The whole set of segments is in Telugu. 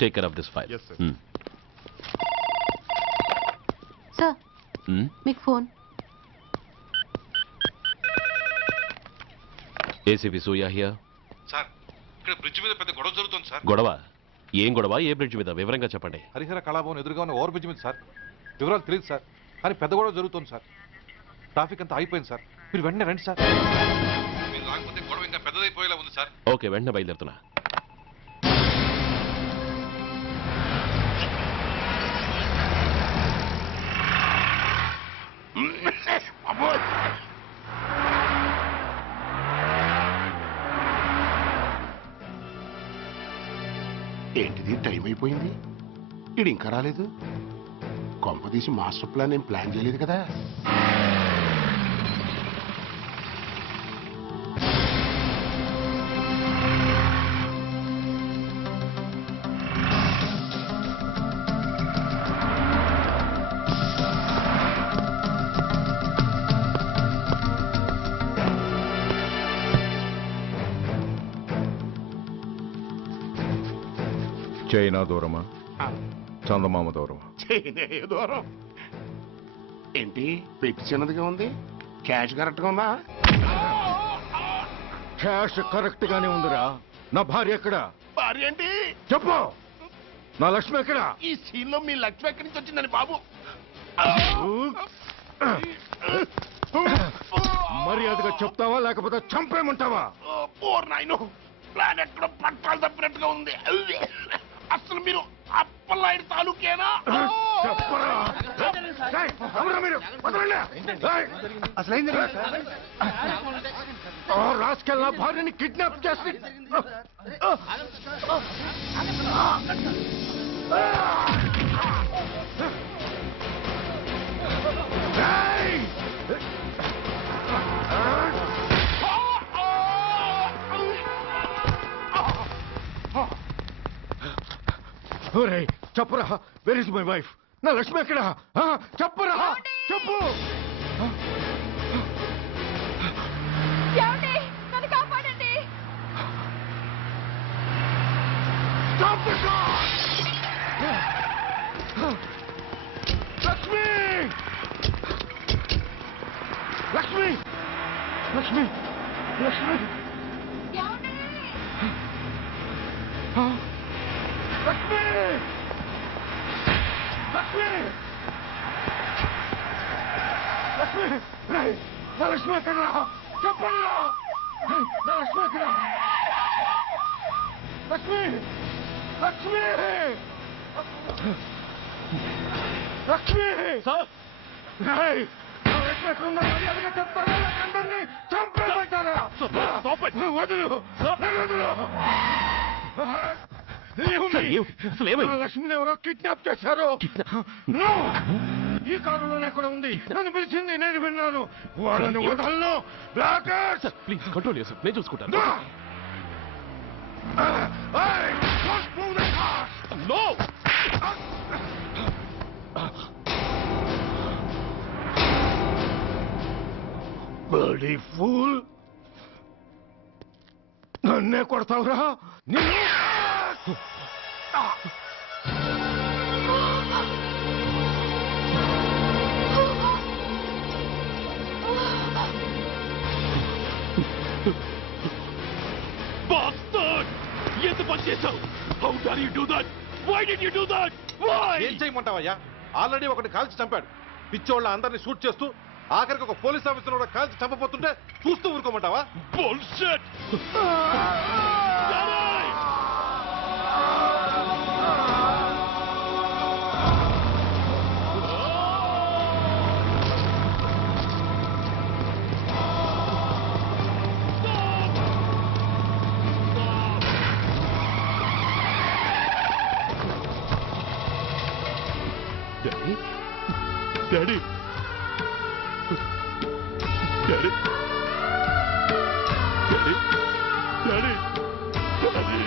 Take care of this file. Yes, sir. Sir మీకు phone. ACP Suya here. Sir ఇక్కడ బ్రిడ్జ్ మీద పెద్ద గొడవ జరుగుతుంది సార్. గొడవ? ఏం గొడవ? ఏ బ్రిడ్జ్ మీద? వివరంగా చెప్పండి. హరిహర కళాభవన్ ఎదురుగా ఉన్న ఓవర్ బ్రిడ్జ్ మీద సార్. వివరాలు తెలియదు సార్, కానీ పెద్ద గొడవ జరుగుతుంది సార్. ట్రాఫిక్ అంతా అయిపోయింది సార్. మీరు వెంటనే రండి సార్. మీరు రాకపోతే గొడవ ఇంకా పెద్దదైపోయేలా ఉంది సార్. ఓకే, వెంటనే బయలుదేరుతున్నా. ఏంటిది, టైం అయిపోయింది, ఇది ఇంకా రాలేదు. కొంపదీసి మాస్టర్ ప్లాన్ ఏం ప్లాన్ చేయలేదు కదా. చైనా దూరమా, చందమామ దూరమా? చైనా దూరం ఏంటి, పెట్టి చిన్నదిగా ఉంది, క్యాష్ కరెక్ట్గా ఉందా? క్యాష్ కరెక్ట్ గానే ఉందిరా. నా భార్య ఎక్కడ? భార్య ఏంటి చెప్పు. నా లక్ష్మి ఎక్కడ? ఈ సీన్ లో మీ లక్ష్మి ఎక్కడి నుంచి వచ్చిందని బాబు. మర్యాదగా చెప్తావా లేకపోతే చంపేమంటావా? పోర్ నాయను, ప్లాన్ ఎక్కడ పట్టాలు తప్పినట్టుగా ఉంది. అసలు మీరు అప్పలాయుడు తాలూకేనా? చెప్పరా. ఏయ్, ఎవరా మీరు? వదలండి. ఏయ్, ఆ రాస్కెల్ నా భార్యని కిడ్నాప్ చేసి ఏయ్! ఒరేయ్, చెప్పురా, వెర్ ఇస్ మై వైఫ్? నా లక్ష్మి ఎక్కడ? చెప్పురా, చెప్పు. నన్ను కాపాడండి. లక్ష్మి, లక్ష్మి, లక్ష్మి, లక్ష్మి, లక్ష్మి, లక్ష్మి, లక్ష్మి, రేయ్, నా లక్ష్మి ఎక్కడ? చెప్పండి. నా లక్ష్మి ఎక్కడ? లక్ష్మి, లక్ష్మి, లక్ష్మి. రేయ్, నా లక్ష్మి ఎక్కడ ఉందో మర్యాదగా చెప్తారా? అందరినీ చంపేస్తారా? వదులు, వదులు. లక్ష్మిని ఎవరో కిడ్నాప్ చేశారు. ఈ కారులోనే ఎక్కడ ఉంది? నన్ను పిలిచింది, నేను విన్నాను. వాళ్ళని వదలను. ప్లీజ్ కంట్రోల్ చేసి నేను చూసుకుంటాను. No! Bloody fool! నన్నే కొడతావురా? Bastard! ఎంత పని చేశావు? How dare you do that? Why did you do that? Why? ఏం చేయమంటావయ్యా? ఆల్రెడీ ఒకటి కాల్చి చంపాడు. పిచ్చోళ్ళ అందరినీ షూట్ చేస్తూ ఆఖరికి ఒక పోలీస్ ఆఫీసర్ కూడా కాల్చి చంపబోతుంటే చూస్తూ ఊరుకోమంటావా? Bullshit! Daddy? Daddy? Daddy? Daddy? Daddy? Daddy?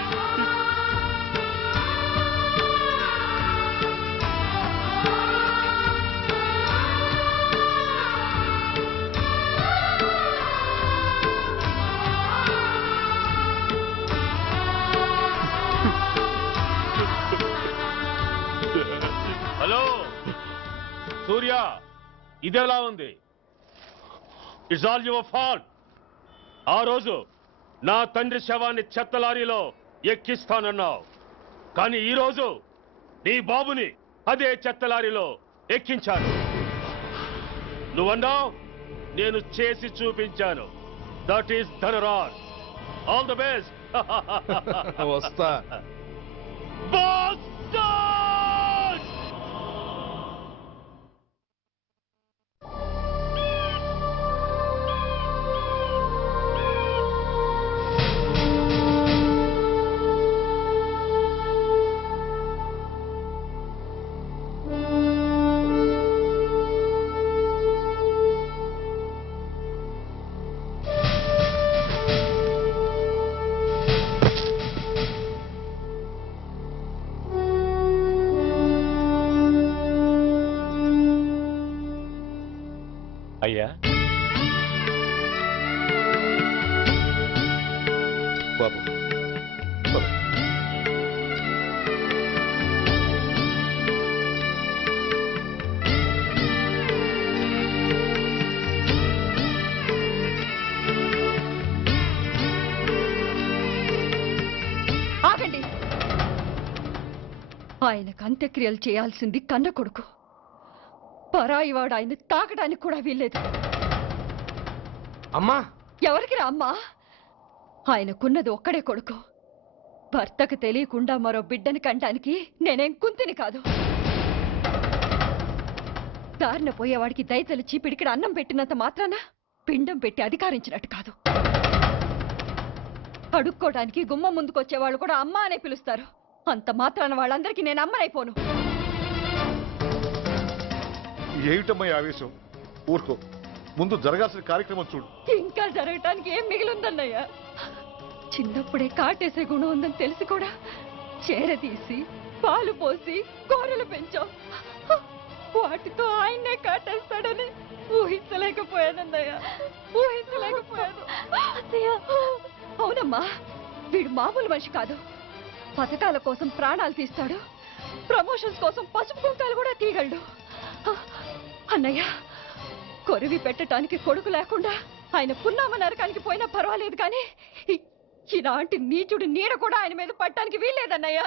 సూర్య ఇదెలా ఉంది? It's all your fault. ఆ రోజు నా తండ్రి శవాన్ని చెత్త లారీలో ఎక్కిస్తానన్నావు, కానీ ఈ రోజు నీ బాబుని అదే చెత్త లారీలో ఎక్కించాను. నువ్వన్నావు, నేను చేసి చూపించాను. That is Dhanraj. All the best. వస్తా. అయ్యా, బాబు పద. ఆగండి. ఆయనకు అంత్యక్రియలు చేయాల్సింది కన్న కొడుకు. పరాయివాడు ఆయన తాకడానికి కూడా వీల్లేదు. అమ్మా, ఎవరికి రా అమ్మా? ఆయనకున్నది ఒక్కడే కొడుకు. భర్తకు తెలియకుండా మరో బిడ్డని కంటానికి నేనేం కుంతిని కాదు. దారిన పోయేవాడికి దయతలిచి పిడికిడ అన్నం పెట్టినంత మాత్రాన పిండం పెట్టి అధికారించినట్టు కాదు. అడుక్కోవడానికి గుమ్మం ముందుకొచ్చేవాళ్ళు కూడా అమ్మ అనే పిలుస్తారు. అంత మాత్రాన వాళ్ళందరికీ నేను అమ్మనైపోను. ఏమిటమ్మా ఈ ఆవేశం? ఊరుకో, ముందు జరగాల్సిన కార్యక్రమం చూడు. ఇంకా జరగటానికి ఏం మిగిలిందన్నయ్య? చిన్నప్పుడే కాటేసే గుణం ఉందని తెలిసి కూడా చేరదీసి పాలు పోసి కూరలు పెంచాం. వాటితో ఆయన్నే కాటేస్తాడని ఊహించలేకపోయానన్నయ్య, ఊహించలేకపోయాను. అవునమ్మా, వీడు మామూలు మనిషి కాదు. పథకాల కోసం ప్రాణాలు తీస్తాడు, ప్రమోషన్స్ కోసం పసుపు కుంకాలు కూడా తీయగలడు. అన్నయ్య, కొరివి పెట్టడానికి కొడుకు లేకుండా ఆయన పున్నామ నరకానికి పోయినా పర్వాలేదు, కానీ ఇలాంటి నీచుడు నీడ కూడా ఆయన మీద పట్టడానికి వీల్లేదన్నయ్య,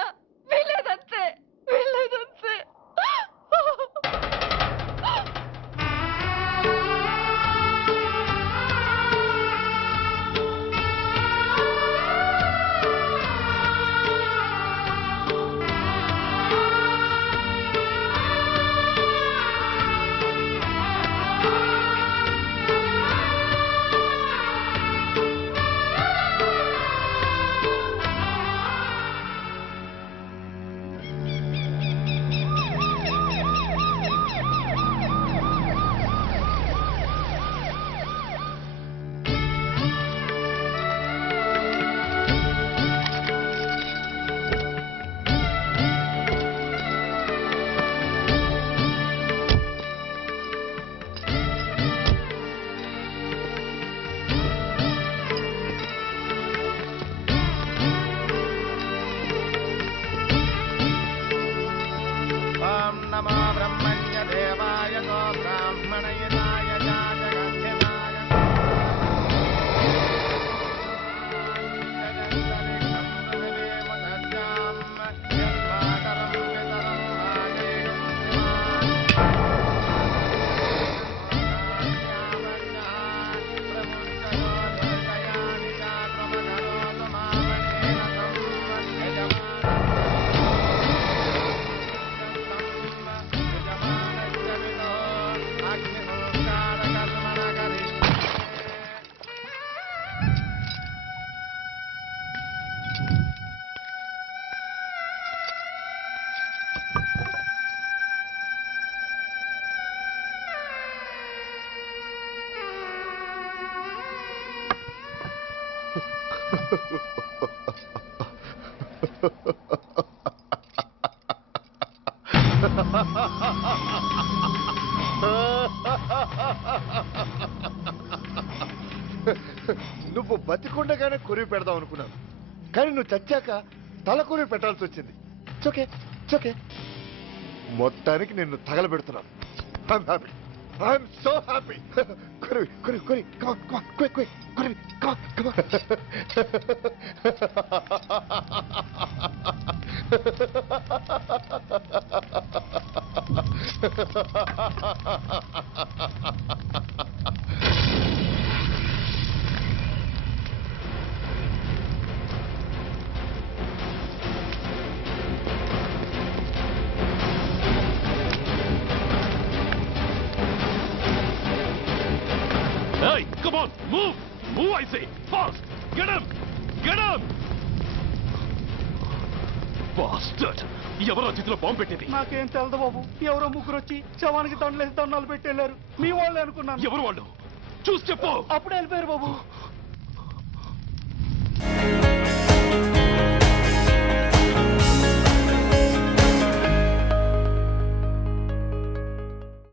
వీల్లేదంతే, వీల్లేదంతే. నువ్వు బతికుండగానే కొరివి పెడదాం అనుకున్నాను, కానీ నువ్వు చచ్చాక తల కొరివి పెట్టాల్సి వచ్చింది. చోకే చోకే మొత్తానికి నిన్ను తగలబెడుతున్నాను. I'm happy. I'm so happy. Kurvi, come on, quick, Kurvi, come Hey, come on, move! Move, I say! Fast! Get him! Get him! Bastard! ఎవరో చేతిలో బాంబు పెట్టేది? నాకేం తెలదు బాబు. ఎవరో ముగ్గురు వచ్చి శవానికి దండలేసి దండాలు పెట్టేళ్ళారు. మీ వాళ్ళే అనుకున్నాను. ఎవరు వాళ్ళు? చూసి చెప్పు. అప్పుడే వెళ్ళిపోయారు బాబు.